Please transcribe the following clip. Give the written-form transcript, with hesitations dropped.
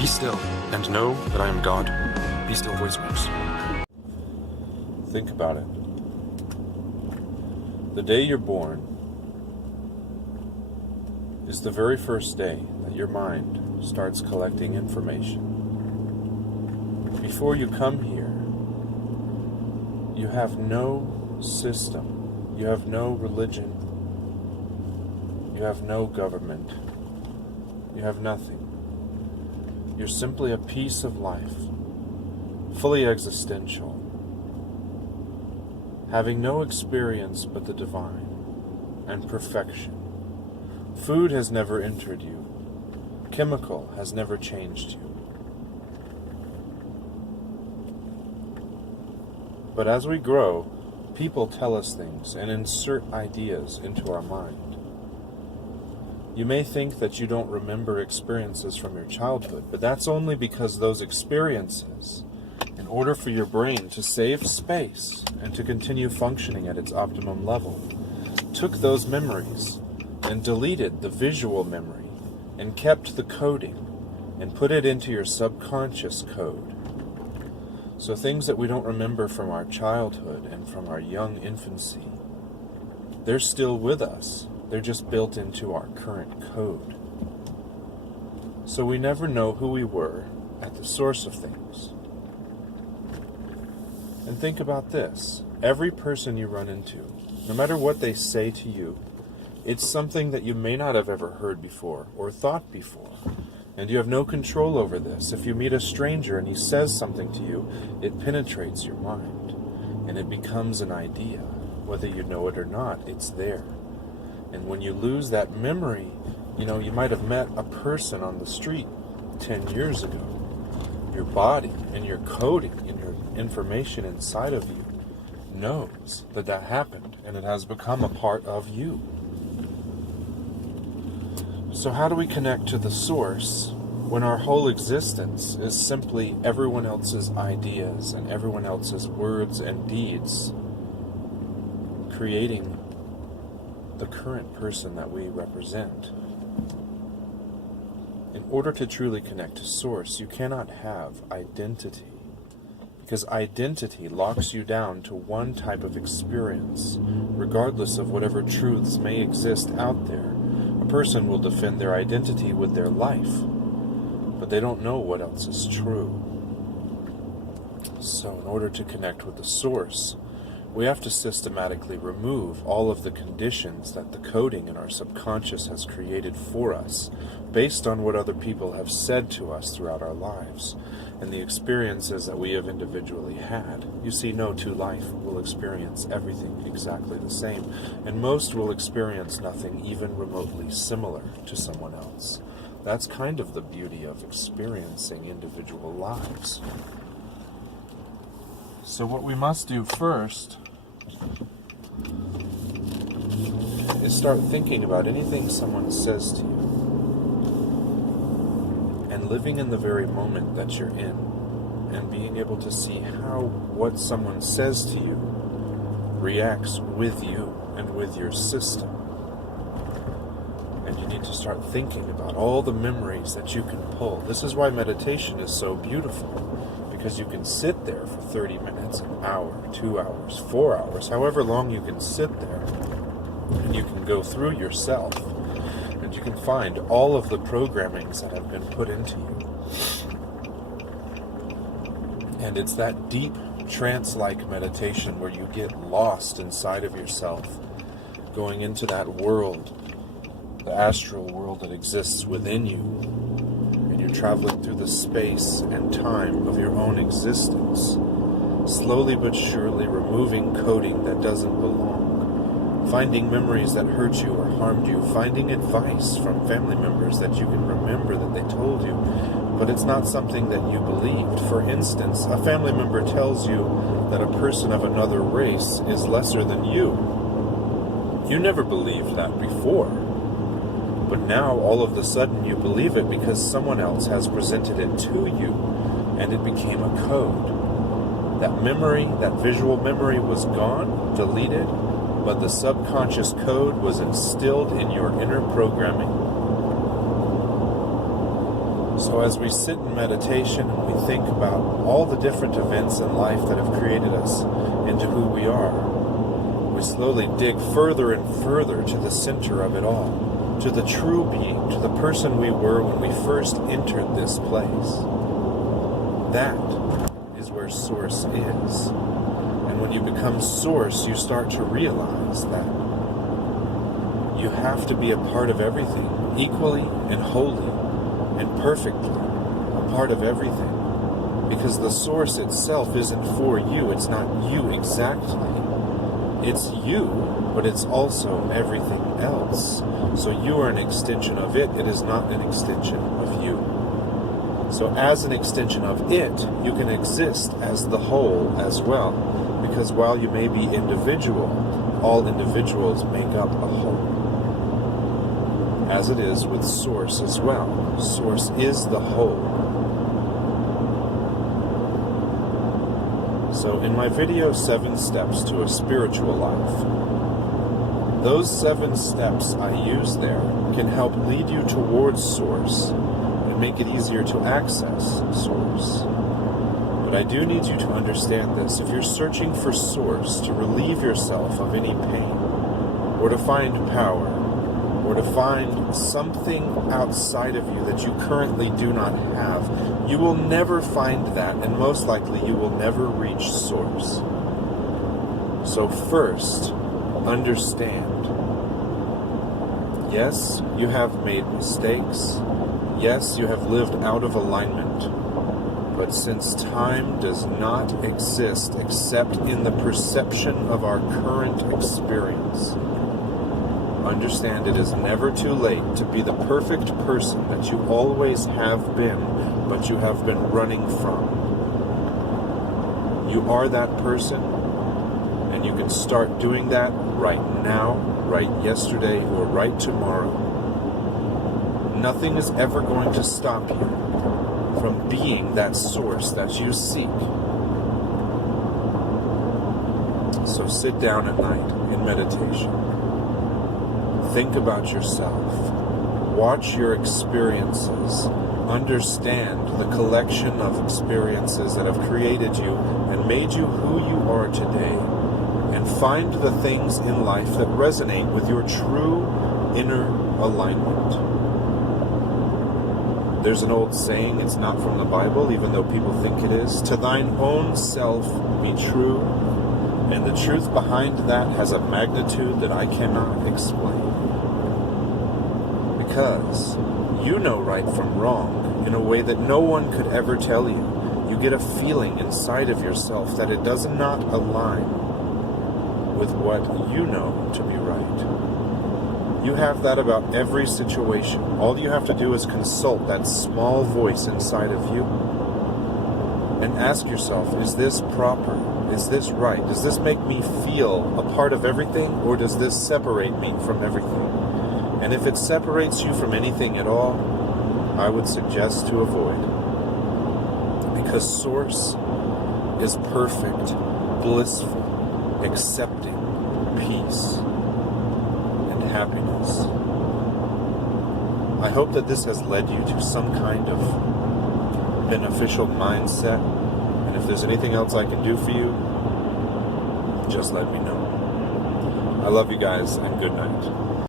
Be still, and know that I am God. Be still voice works. Think about it. The day you're born is the very first day that your mind starts collecting information. Before you come here, you have no system, you have no religion, you have no government, you have nothing. You're simply a piece of life, fully existential, having no experience but the divine and perfection. Food has never entered you. Chemical has never changed you. But as we grow, people tell us things and insert ideas into our mind. You may think that you don't remember experiences from your childhood, but that's only because those experiences, in order for your brain to save space and to continue functioning at its optimum level, took those memories and deleted the visual memory and kept the coding and put it into your subconscious code. So things that we don't remember from our childhood and from our young infancy, they're still with us. They're just built into our current code. So we never know who we were at the source of things. And think about this. Every person you run into, no matter what they say to you, it's something that you may not have ever heard before or thought before. And you have no control over this. If you meet a stranger and he says something to you, it penetrates your mind. And it becomes an idea. Whether you know it or not, it's there. And when you lose that memory, you might have met a person on the street 10 years ago. Your body and your coding and your information inside of you knows that that happened, and it has become a part of you. So how do we connect to the source when our whole existence is simply everyone else's ideas and everyone else's words and deeds creating the current person that we represent? In order to truly connect to source, you cannot have identity, because identity locks you down to one type of experience, regardless of whatever truths may exist out there. A person will defend their identity with their life, but they don't know what else is true. So in order to connect with the source, we have to systematically remove all of the conditions that the coding in our subconscious has created for us, based on what other people have said to us throughout our lives, and the experiences that we have individually had. You see, no two life will experience everything exactly the same, and most will experience nothing even remotely similar to someone else. That's kind of the beauty of experiencing individual lives. So what we must do first is start thinking about anything someone says to you and living in the very moment that you're in and being able to see how what someone says to you reacts with you and with your system. And you need to start thinking about all the memories that you can pull. This is why meditation is so beautiful. Because you can sit there for 30 minutes, an hour, 2 hours, 4 hours, however long you can sit there, and you can go through yourself, and you can find all of the programmings that have been put into you. And it's that deep, trance-like meditation where you get lost inside of yourself, going into that world, the astral world that exists within you. You're traveling through the space and time of your own existence, slowly but surely removing coding that doesn't belong, finding memories that hurt you or harmed you, finding advice from family members that you can remember that they told you, but it's not something that you believed. For instance, a family member tells you that a person of another race is lesser than you. You never believed that before. But now, all of a sudden, you believe it because someone else has presented it to you, and it became a code. That memory, that visual memory was gone, deleted, but the subconscious code was instilled in your inner programming. So as we sit in meditation and we think about all the different events in life that have created us into who we are, we slowly dig further and further to the center of it all, to the true being, to the person we were when we first entered this place. That is where Source is. And when you become Source, you start to realize that you have to be a part of everything, equally and wholly and perfectly a part of everything. Because the Source itself isn't for you, it's not you exactly. It's you, but it's also everything else. So you are an extension of it, it is not an extension of you. So as an extension of it, you can exist as the whole as well. Because while you may be individual, all individuals make up a whole. As it is with Source as well. Source is the whole. So in my video, 7 Steps to a Spiritual Life, those 7 steps I use there can help lead you towards Source and make it easier to access Source. But I do need you to understand this. If you're searching for Source to relieve yourself of any pain, or to find power, or to find something outside of you that you currently do not have, you will never find that, and most likely you will never reach Source. So first, understand. Yes, you have made mistakes. Yes, you have lived out of alignment. But since time does not exist except in the perception of our current experience, understand it is never too late to be the perfect person that you always have been, but you have been running from. You are that person, and you can start doing that right now, right yesterday, or right tomorrow. Nothing is ever going to stop you from being that Source that you seek. So sit down at night in meditation. Think about yourself. Watch your experiences. Understand the collection of experiences that have created you and made you who you are today. And find the things in life that resonate with your true inner alignment. There's an old saying, it's not from the Bible, even though people think it is. To thine own self be true. And the truth behind that has a magnitude that I cannot explain. Because you know right from wrong in a way that no one could ever tell you. You get a feeling inside of yourself that it does not align with what you know to be right. You have that about every situation. All you have to do is consult that small voice inside of you and ask yourself, is this proper? Is this right? Does this make me feel a part of everything, or does this separate me from everything? And if it separates you from anything at all, I would suggest to avoid. Because Source is perfect, blissful, accepting, peace, and happiness. I hope that this has led you to some kind of beneficial mindset. And if there's anything else I can do for you, just let me know. I love you guys, and good night.